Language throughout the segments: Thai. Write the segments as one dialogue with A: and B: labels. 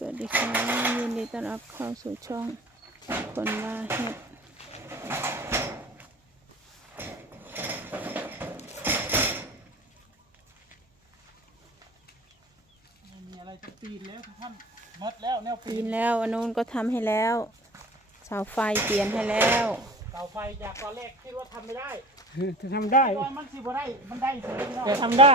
A: สวัสดีค่ะยินดีต้อนรับเข้าสู่ช่องคนว่าเฮ็ด
B: ไม่มีอะไรจะปีนแล้วทุกท่านหมดแล้วแนวปี
A: ปี
B: น
A: นแล้วอันนู้นก็ทำให้แล้วเสาไฟเปลี่ยนให้แล้ว
B: เสาไฟจากตอนแรกคิดว่าทำไม่ได้
C: จะทำได้
B: ตอนมันสิบ่ได้มันได้สิเนาะ
C: จะทำได้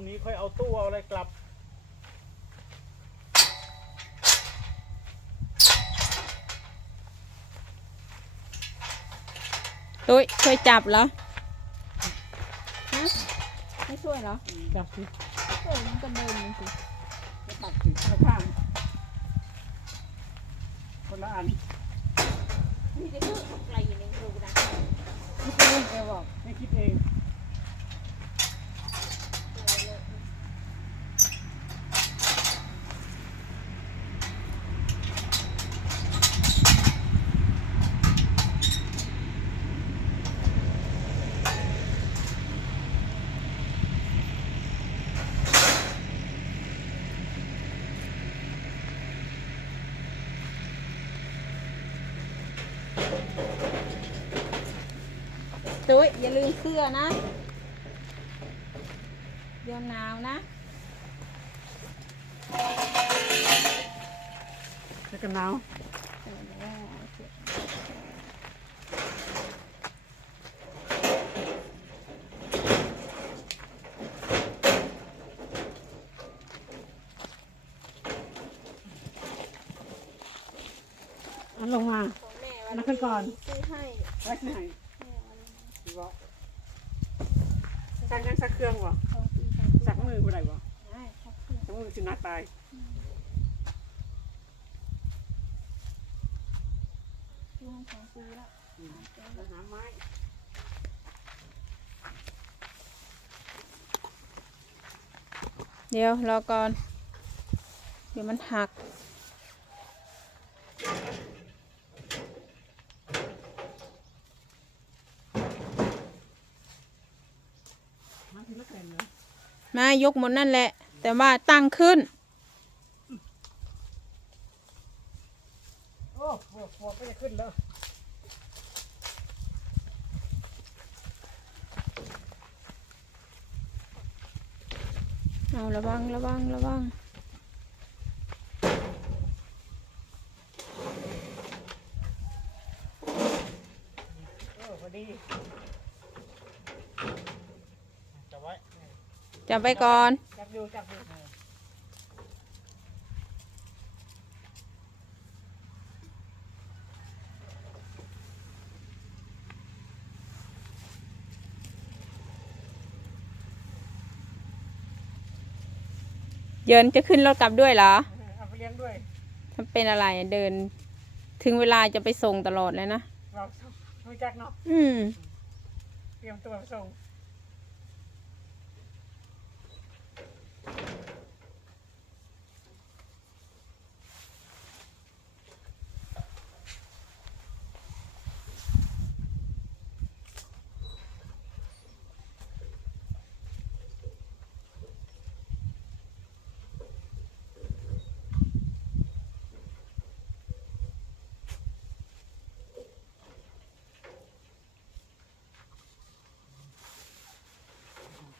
B: งนี้ค่อยเอาตู้เอาอะไรกลับ
A: ตุ้ยช่วยจับเหรอฮะไม่ช่วยเหรอ
C: จับสิ
A: เออมันก็เดินมันสิ
C: จะตัดสิคนละข้างคนละอัน
A: มีแต่ชื่ออะไรอยู่ในรูนะ
C: คิดเองแกบอกให้คิดเอง
A: ตุ้ยอย่าลืมเสื้อนะเดี๋ยวหนาวนะ
C: แล้วก็หนาวอันลงมา
A: องแม่
C: อันนั้นขึ้นก่อน
A: ซื้อให้
C: ไว้ที่ไหนดีบอกสักยังสักเครื่องวะ
A: สองปีสอง
C: สักมือผู้ใดวะ
A: ได้ครับเพื่อน
C: สักมือสินักตาย
A: ซื้อให้สองปีแล้ว
C: แล้วหาไม้
A: เดี๋ยวรอก่อน เดี๋ยวมันหัก
C: ไม้ที่ละเต็มเลย
A: มา ยกหมดนั่นแหละ แต่ว่าตั้งขึ้น
C: โอ้โหโหก็จะขึ้นแล้ว
A: เอาระวังระวังระวัง
C: เออพอดี
B: จะไว้
A: จับไปก่อน
C: จับอยู่จับอยู่
A: เยินจะขึ้นรถกลับด้วยเหรอ
C: เอาไปเลี้ยงด้วย
A: ทำเป็นอะไรเดิน ถึงเวลาจะไปส่งตลอดเลยนะ
C: เรารู้จักเนาะ
A: อืม
C: เตรียมตัวไปส่ง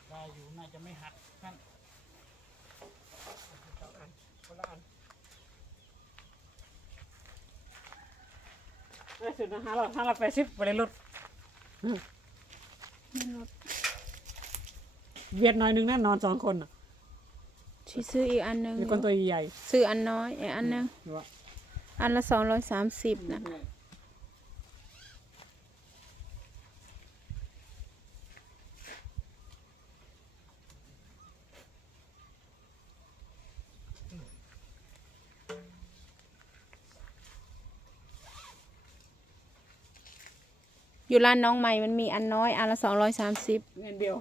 B: ได้อยู่น่าจะไม่หักนั่น
C: สองอันคนละอัน ได้สุดนะฮะเราห้าเราแปดสิบไปเลยลดเวียดหน้อยหนึงนั่นนอนสองคนอะ
A: ชีซื้ออีกอันหนึง
C: มีคนตัวใหญ่
A: ซื้ออันน้อยอีกอันหนึง
C: ๆดูว่า
A: อันละสองร้อยสามสิบนะ อยู่ร้านน้องใหม่มันมีอันน้อยอันละสองร้อยสามสิบ
C: เงินเดียว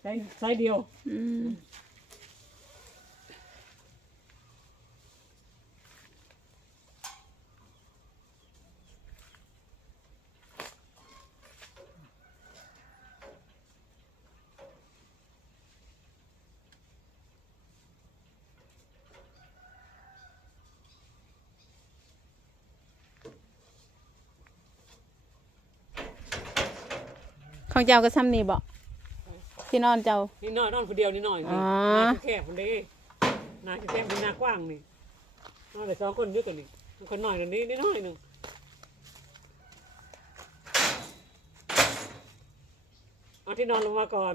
C: ใช้ไซส์เดียว
A: อืม ของเจ้าก็ซ้ำนี่บอกที่นอนเจ้า
C: นี่น้อยนอนคนเดียวนี่น้อย
A: อ๋
C: นี่
A: อ
C: นาแคบคนเดีนาแคบเป็นนากว้างนี่นอนแต่สองคนด้วยกันนี่คนน้อยกันนี้นิดน้อยหนึ่งเอาที่นอนลงมาก่อน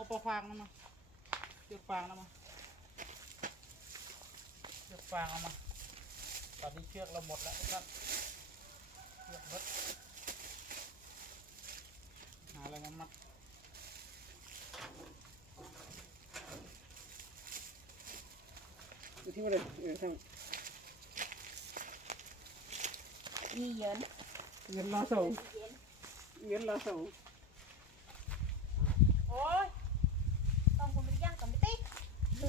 B: เอาเอาปลาฟางนั่นมาเชือกฟางนั่นมาเชือกฟางเอามาตอนนี้เชือกเราหมดแล้วครับเชือกหมดหาอะไรมามัด
C: อยู่ที่ว่าเลยเออทาง
A: อีเยิน
C: เงินรอส่งเงินรอส่ง
A: โอ้ยต้องคุณไปย่างกับไม่ติ๊ก ต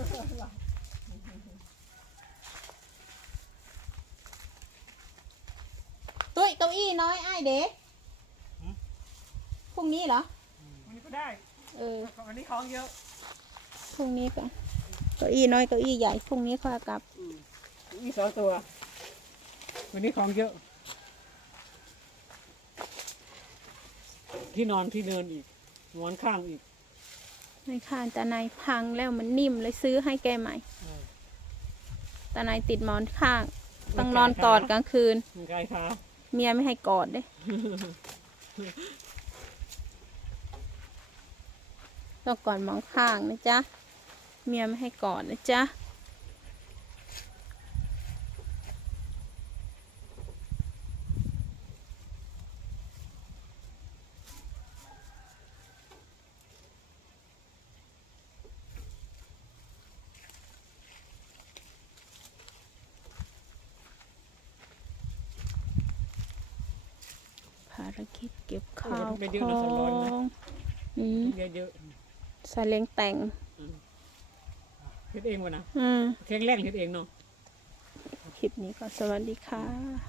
A: ุ้ยเก้าอี้น้อยไอ้ายเด็กพรุ่งนี้เหรอ
C: วันนี้ก็ได้
A: เออ
C: วันนี้ของเยอะ
A: พรุ่งนี้ก็เก้าอี้น้อยเก้าอี้ใหญ่ พรุ่งนี้ค่อยเอากลับ
C: มีสองตัว วันนี้ของเยอะ ที่นอนที่เนินอีกหมอนข้างอีก
A: ไม่ค่ะตาในายพังแล้วมันนิ่มเลยซื้อให้แกใหม่
C: เออ
A: ตาในายติดหมอนข้าง ต้องนอนกอดกลางคืน
C: มันไกลขา
A: เมียไม่ให้กอดเด้ต้องกอดหมอนข้างนะจ๊ะเมียไม่ให้กอดนะจ๊ะารกิจเก็บข้าวของอืม
C: เยอะเยอะ
A: ซาเล้งแต่ง
C: ๆเฮ็ดเองวะนะ
A: อืม
C: แข็งแรงเฮ็ดเองเนาะ
A: คลิปนี้ก็สวัสดีค่ะ